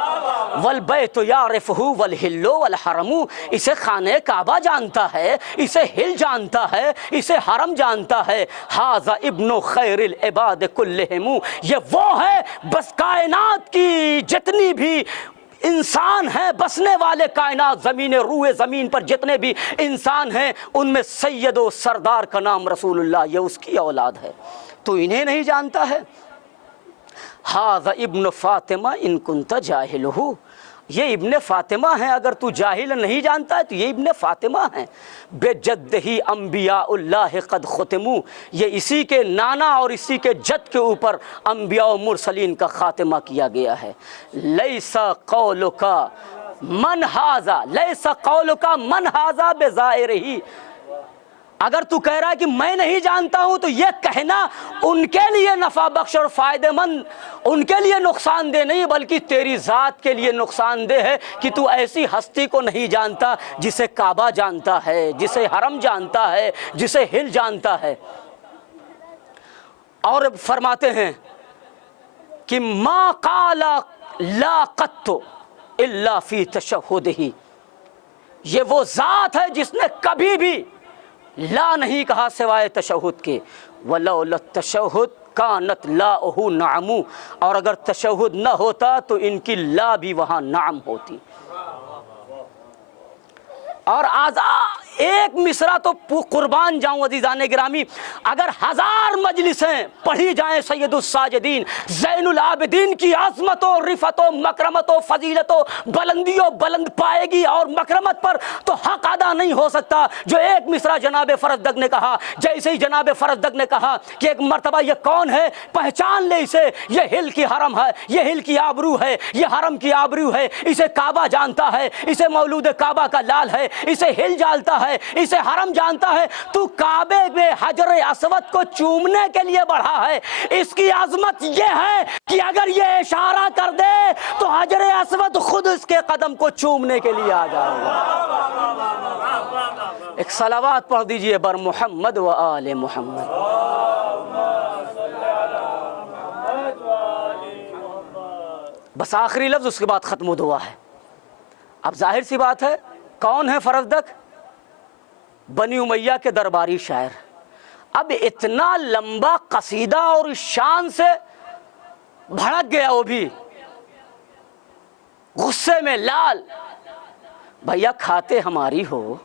والبیت یعرفہ والحل والحرم, اسے خانہ کعبہ جانتا ہے, اسے ہل جانتا ہے, اسے حرم جانتا ہے. ھذا ابن خیر العباد کلہم, یہ وہ ہے بس کائنات کی جتنی بھی انسان ہیں, بسنے والے کائنات زمین روئے زمین پر جتنے بھی انسان ہیں, ان میں سید و سردار کا نام رسول اللہ, یہ اس کی اولاد ہے. تو انہیں نہیں جانتا ہے. ھذا ابن فاطمہ ان کنت جاہلہ, یہ ابن فاطمہ ہیں, اگر تو جاہل نہیں جانتا ہے تو یہ ابن فاطمہ ہیں. بے جدہ انبیاء اللہ قد ختموا, یہ اسی کے نانا اور اسی کے جد کے اوپر انبیاء و مرسلین کا خاتمہ کیا گیا ہے. لیس قولک من ھذا, لیس قولک من ھذا بظاہرہ, اگر تو کہہ رہا ہے کہ میں نہیں جانتا ہوں تو یہ کہنا ان کے لیے نفع بخش اور فائدہ مند, ان کے لیے نقصان دہ نہیں بلکہ تیری ذات کے لیے نقصان دہ ہے کہ تو ایسی ہستی کو نہیں جانتا جسے کعبہ جانتا ہے, جسے حرم جانتا ہے, جسے ہل جانتا ہے. اور فرماتے ہیں کہ ما قال لا قط الا فی تشہدہ, یہ وہ ذات ہے جس نے کبھی بھی لا نہیں کہا سوائے تشہد کے. ولولا التشہد کانت لاؤہ نعم, اور اگر تشہد نہ ہوتا تو ان کی لا بھی وہاں نعم ہوتی. اور آج ایک مصرع تو قربان جاؤں عزیزان گرامی, اگر 1000 مجلسیں پڑھی جائیں سید الساجدین زین العابدین کی عظمت و رفعت و مکرمت و فضیلت و بلندی و بلند پائے گی اور مکرمت پر, تو حق ادا نہیں ہو سکتا جو ایک مصرع جناب فرزدق نے کہا. جیسے ہی جناب فرزدق نے کہا کہ ایک مرتبہ یہ کون ہے, پہچان لے اسے, یہ ہل کی حرم ہے, یہ ہل کی آبرو ہے, یہ حرم کی آبرو ہے, اسے کعبہ جانتا ہے, اسے مولود کعبہ کا لال ہے, اسے ہل جانتا ہے, اسے حرم جانتا ہے. تو کعبے میں حجر اسود کو چومنے کے لیے بڑھا ہے. اس کی عظمت یہ ہے کہ اگر یہ اشارہ کر دے تو حجر اسود خود اس کے قدم کو چومنے کے لیے آ جائے گا. ایک صلوات پڑھ دیجئے بر محمد و آل محمد. بس آخری لفظ, اس کے بعد ختم ہوا ہے. اب ظاہر سی بات ہے, کون ہے فرزدق؟ بنی امیہ کے درباری شاعر. اب اتنا لمبا قصیدہ اور اس شان سے بھڑک گیا, وہ بھی غصے میں لال. بھیا کھاتے ہماری ہو,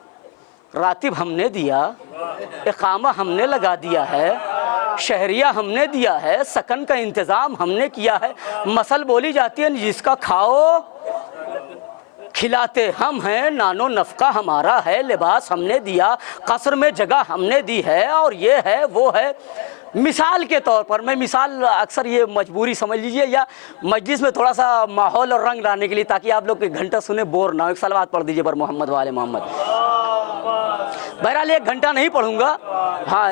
راتب ہم نے دیا, اقامہ ہم نے لگا دیا ہے, شہریہ ہم نے دیا ہے, سکن کا انتظام ہم نے کیا ہے. مثل بولی جاتی ہے جس کا کھاؤ کھلاتے ہم ہیں, نانو نفقہ ہمارا ہے, لباس ہم نے دیا, قصر میں جگہ ہم نے دی ہے, اور یہ ہے وہ ہے. مثال کے طور پر, میں مثال اکثر یہ مجبوری سمجھ لیجئے یا مجلس میں تھوڑا سا ماحول اور رنگ لانے کے لیے, تاکہ آپ لوگ ایک گھنٹہ سنیں بور نہ ہو. ایک صلوات پڑھ دیجئے بر محمد والے محمد. بہرحال 1 گھنٹہ نہیں پڑھوں گا. ہاں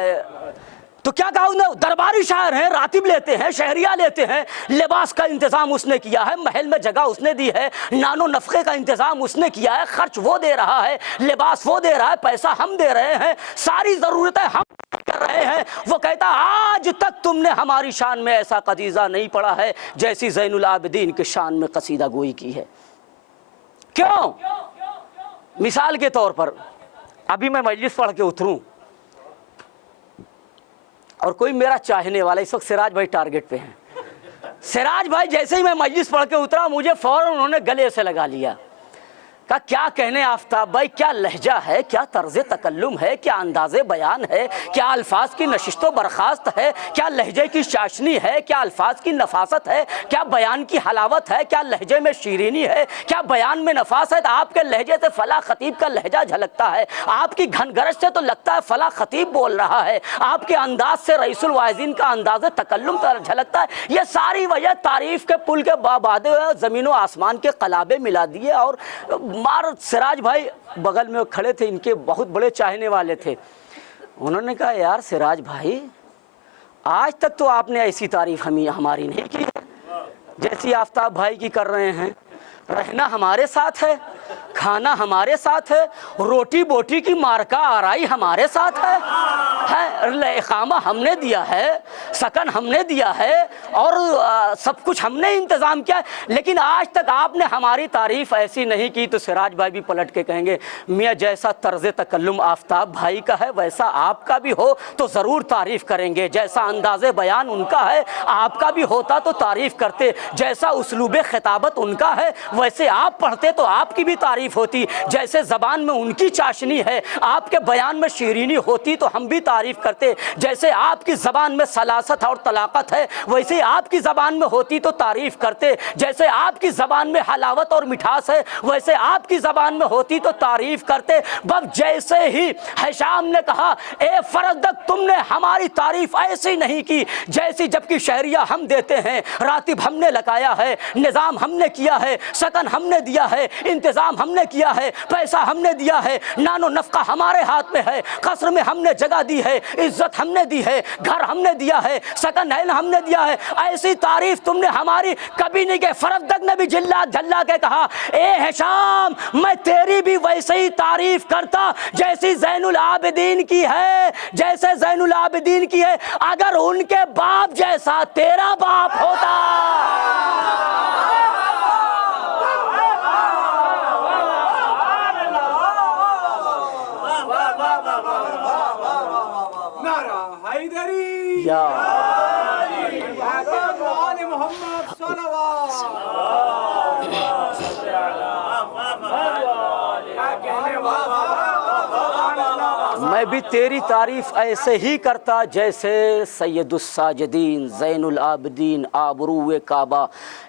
تو کیا کہا انہوں نے, درباری شاعر ہیں, راتب لیتے ہیں, شہریہ لیتے ہیں, لباس کا انتظام اس نے کیا ہے, محل میں جگہ اس نے دی ہے, نان و نفقے کا انتظام اس نے کیا ہے, خرچ وہ دے رہا ہے, لباس وہ دے رہا ہے, پیسہ ہم دے رہے ہیں, ساری ضرورتیں ہم کر رہے ہیں. وہ کہتا آج تک تم نے ہماری شان میں ایسا قصیدہ نہیں پڑھا ہے جیسی زین العابدین کے شان میں قصیدہ گوئی کی ہے. کیوں؟ مثال کے طور پر, ابھی میں مجلس پڑھ کے اتروں اور کوئی میرا چاہنے والا, اس وقت سراج بھائی ٹارگٹ پہ ہیں, سراج بھائی جیسے ہی میں مجلس پڑھ کے اترا مجھے فوراً انہوں نے گلے سے لگا لیا. کہا کیا کہنے آفتاب بھائی, کیا لہجہ ہے, کیا طرز تکلم ہے, کیا انداز بیان ہے, کیا الفاظ کی نشست و برخاست ہے, کیا لہجے کی چاشنی ہے, کیا الفاظ کی نفاست ہے, کیا بیان کی حلاوت ہے, کیا لہجے میں شیرینی ہے, کیا بیان میں نفاست. آپ کے لہجے سے فلاں خطیب کا لہجہ جھلکتا ہے, آپ کی گھن گرج سے تو لگتا ہے فلاں خطیب بول رہا ہے, آپ کے انداز سے رئیس الواعظین کا انداز تکلم جھلکتا ہے. یہ ساری وجہ تعریف کے پل کے بابادے ہوئے, زمین و آسمان کے قلابے ملا دیے. اور مار سراج بھائی بغل میں کھڑے تھے, ان کے بہت بڑے چاہنے والے تھے. انہوں نے کہا یار سراج بھائی, آج تک تو آپ نے ایسی تعریف ہماری نہیں کی ہے. جیسی آفتاب بھائی کی کر رہے ہیں، رہنا ہمارے ساتھ ہے، کھانا ہمارے ساتھ ہے، روٹی بوٹی کی مارکا آرائی ہمارے ساتھ ہے، اقامہ ہم نے دیا ہے، سکن ہم نے دیا ہے، اور سب کچھ ہم نے انتظام کیا ہے، لیکن آج تک آپ نے ہماری تعریف ایسی نہیں کی۔ تو سراج بھائی بھی پلٹ کے کہیں گے میاں جیسا طرز تکلم آفتاب بھائی کا ہے ویسا آپ کا بھی ہو تو ضرور تعریف کریں گے، جیسا انداز بیان ان کا ہے آپ کا بھی ہوتا تو تعریف کرتے، جیسا اسلوب خطابت ان کا ہے ویسے آپ پڑھتے تو آپ کی بھی تعریف ہوتی، جیسے زبان میں ان کی چاشنی ہے آپ کے بیان میں شیرینی ہوتی تو ہم بھی تعریف کرتے، جیسے آپ کی زبان میں سلاست اور طلاقت ہے ویسے آپ کی زبان میں ہوتی تو تعریف کرتے، جیسے آپ کی زبان میں حلاوت اور مٹھاس ہے ویسے آپ کی زبان میں ہوتی تو تعریف کرتے۔ بس جیسے ہی ہشام نے کہا اے فرزدق تم نے ہماری تعریف ایسی نہیں کی جیسی، جبکہ شہریہ ہم دیتے ہیں، راتب ہم نے لگایا ہے، نظام ہم نے کیا ہے، سکن ہم نے دیا ہے، انتظام ہم نے کیا ہے، پیسہ ہم نے دیا ہے، نان و نفقہ ہمارے ہاتھ میں ہے، قصر میں ہم نے جگہ دی ہے، عزت ہم نے دی ہے، گھر ہم نے دیا ہے، سکن ہم نے دیا ہے، ایسی تعریف تم نے ہماری کبھی نہیں کی۔ فرزدق نے بھی جلا جلا کے کہا اے ہشام میں تیری بھی ویسے ہی تعریف کرتا جیسی زین العابدین کی ہے، جیسے زین العابدین کی ہے، اگر ان کے باپ جیسا تیرا باپ ہوتا۔ یا میں بھی تیری تعریف ایسے ہی کرتا جیسے سید الساجدین زین العابدین آبرو کعبہ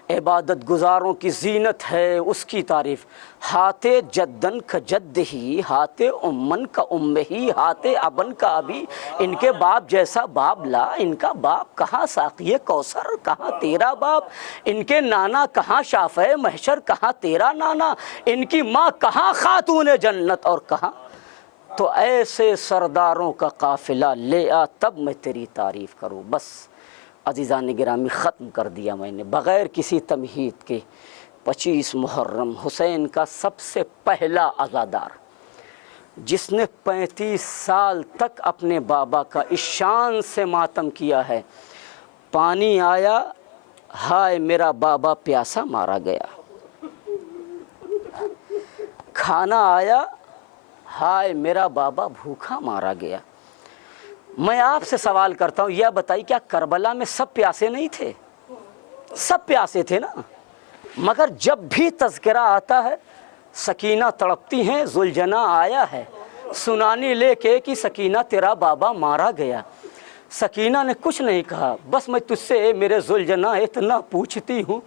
عبادت گزاروں کی زینت ہے اس کی تعریف۔ ہاتھ جدن کا جد ہی، ہاتھ امن کا ام ہی، ہاتھ ابن کا ابھی، ان کے باپ جیسا باپ لا، ان کا باپ کہاں ساقی کوثر، کہاں تیرا باپ، ان کے نانا کہاں شافع محشر، کہاں تیرا نانا، ان کی ماں کہاں خاتون جنت اور کہاں۔ تو ایسے سرداروں کا قافلہ لے آ تب میں تیری تعریف کروں۔ بس عزیزان گرامی ختم کر دیا میں نے بغیر کسی تمہید کے۔ 25 محرم حسین کا سب سے پہلا عزادار جس نے 35 سال تک اپنے بابا کا اس شان سے ماتم کیا ہے۔ پانی آیا ہائے میرا بابا پیاسا مارا گیا، کھانا آیا ہائے میرا بابا بھوکا مارا گیا۔ میں آپ سے سوال کرتا ہوں یہ بتائیے کیا کربلا میں سب پیاسے نہیں تھے؟ سب پیاسے تھے نا، مگر جب بھی تذکرہ آتا ہے سکینہ تڑپتی ہیں ذوالجناح آیا ہے سنانی لے کے کہ سکینہ تیرا بابا مارا گیا۔ سکینہ نے کچھ نہیں کہا، بس میں تجھ سے میرے ذوالجناح اتنا پوچھتی ہوں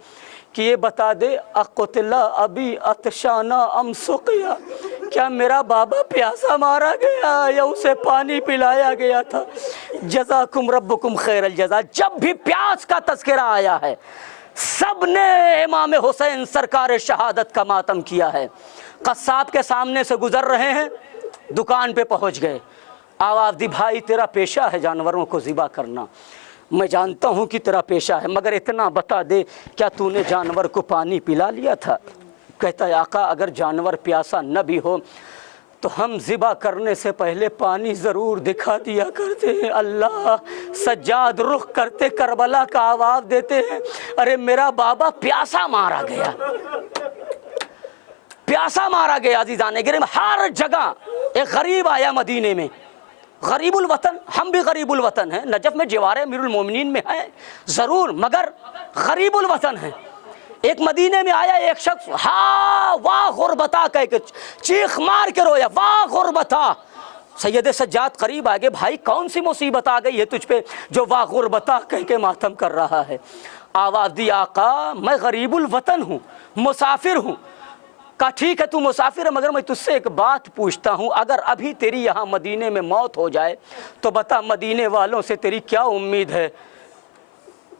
کہ یہ بتا دے اقتلا ابی عطشانہ ام سقیا، کیا میرا بابا پیاسا مارا گیا یا اسے پانی پلایا گیا تھا؟ جزاکم ربکم خیر الجزا۔ جب بھی پیاس کا تذکرہ آیا ہے سب نے امام حسین سرکار شہادت کا ماتم کیا ہے۔ قصاب کے سامنے سے گزر رہے ہیں، دکان پہ پہنچ گئے، آواز دی بھائی تیرا پیشہ ہے جانوروں کو ذبح کرنا، میں جانتا ہوں کہ تیرا پیشہ ہے مگر اتنا بتا دے کیا تو نے جانور کو پانی پلا لیا تھا؟ کہتا ہے آقا اگر جانور پیاسا نہ بھی ہو تو ہم ذبح کرنے سے پہلے پانی ضرور دکھا دیا کرتے ہیں۔ اللہ سجاد رخ کرتے کربلا کا آواز دیتے ہیں ارے میرا بابا پیاسا مارا گیا، پیاسا مارا گیا۔ عزیزان گرامی ہر جگہ ایک غریب آیا مدینے میں، غریب الوطن، ہم بھی غریب الوطن ہیں، نجف میں جوار امیر المومنین میں ہیں ضرور مگر غریب الوطن ہیں۔ ایک مدینے میں آیا ایک شخص ہاں واہ غربتا کہہ کے چیخ مار کے رویا، واہ غربتا۔ سید سجاد قریب آگے بھائی کون سی مصیبت آ گئی ہے تجھ پہ جو واہ غربتا کہہ کے ماتم کر رہا ہے؟ آواز دی آقا میں غریب الوطن ہوں، مسافر ہوں۔ کہا ٹھیک ہے تو مسافر ہے مگر میں تجھ سے ایک بات پوچھتا ہوں، اگر ابھی تیری یہاں مدینے میں موت ہو جائے تو بتا مدینے والوں سے تیری کیا امید ہے؟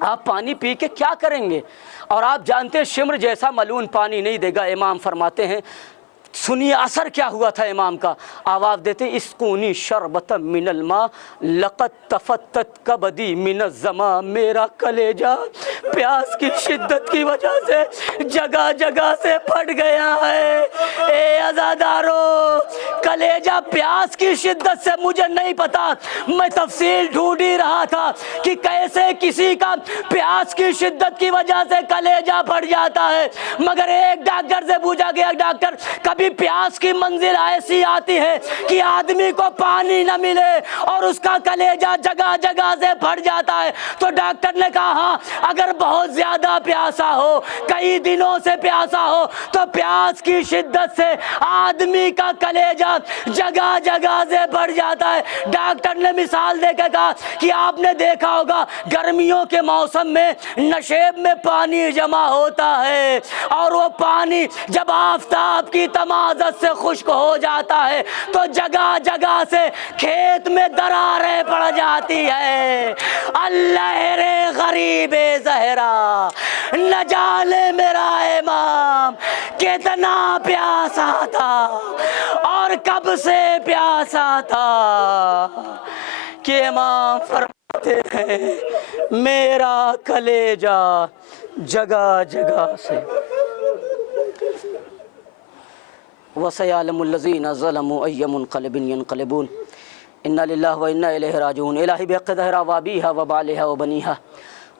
آپ پانی پی کے کیا کریں گے؟ اور آپ جانتے ہیں شمر جیسا ملعون پانی نہیں دے گا۔ امام فرماتے ہیں، سنیے اثر کیا ہوا تھا امام کا، آواز دیتے اسقونی شربتا من الماء لقد تفتت کبدی من الظما، میرا کلیجہ پیاس کی شدت کی وجہ سے جگہ جگہ سے پھٹ گیا ہے۔ اے عزادارو، کلیجہ پیاس کی شدت سے مجھے نہیں پتا، میں تفصیل ڈھونڈ ہی رہا تھا کہ کیسے کسی کا پیاس کی شدت کی وجہ سے کلیجہ پھٹ جاتا ہے، مگر ایک ڈاکٹر سے پوچھا گیا، ڈاکٹر کبھی پیاس کی منزل ایسی آتی ہے کہ آدمی کو پانی نہ ملے اور اس کا کلیجہ جگہ جگہ سے پھٹ جاتا ہے؟ تو ڈاکٹر نے کہا ہاں، اگر بہت زیادہ پیاسا ہو، کئی دنوں سے پیاسا ہو، تو پیاس کی شدت سے آدمی کا کلیجہ جگہ جگہ سے پھٹ جاتا ہے۔ ڈاکٹر نے مثال دے کے کہا کہ آپ نے دیکھا ہوگا گرمیوں کے موسم میں نشیب میں پانی جمع ہوتا ہے، اور وہ پانی جب آفتاب کی تمازت سے خشک ہو جاتا ہے تو جگہ جگہ سے کھیت میں دراریں پڑ جاتی ہے۔ اللہ رے غریب زہرا، نہ جانے میرا امام کتنا پیاسا تھا اور کب سے پیاسا تھا، کہ امام فرماتے ہیں میرا کلیجہ جگہ جگہ سے۔ وَسَيَعْلَمُ الَّذِينَ ظَلَمُوا أَيَّ مُنقَلِبٍ يَنقَلِبُونَ إِنَّا لِلَّهِ وَإِنَّا إِلَيْهِ راجعون۔ الہی بحق زہرا وابیہا وبالہا وبنیہا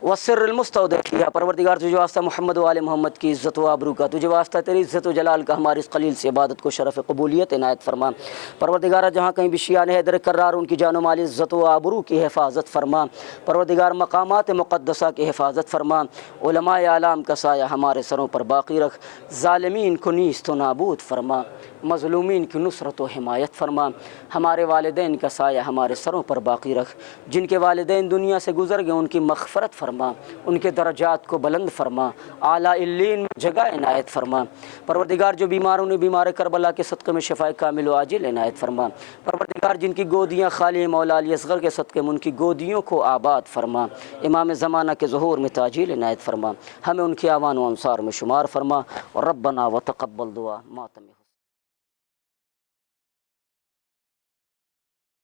والسر المستودع فیہا، پروردگار تجھے واسطہ محمد و آل محمد کی عزت و آبرو کا، تجھے واسطہ تیری عزت و جلال کا ہماری اس قلیل سے عبادت کو شرف قبولیت عنایت فرما۔ پروردگار جہاں کہیں بھی شیعان حیدر کرار ان کی جان و مال عزت و آبرو کی حفاظت فرما۔ پروردگار مقامات مقدسہ کی حفاظت فرما۔ علماء اعلام کا سایہ ہمارے سروں پر باقی رکھ، ظالمین کو نیست و نابود فرما، مظلومین کی نصرت و حمایت فرما۔ ہمارے والدین کا سایہ ہمارے سروں پر باقی رکھ، جن کے والدین دنیا سے گزر گئے ان کی مغفرت فرما، ان کے درجات کو بلند فرما، اعلیٰ علیین میں جگہ عنایت فرما۔ پروردگار جو بیماروں نے بیمار کربلا کے صدقے میں شفائے کامل و عاجل عنایت فرما۔ پروردگار جن کی گودیاں خالی ہیں مولا علی اصغر کے صدقے میں ان کی گودیوں کو آباد فرما۔ امام زمانہ کے ظہور میں تاجیل عنایت فرما، ہمیں ان کے اعوان و انصار میں شمار فرما۔ اور ربنا وتقبل دعا ماتم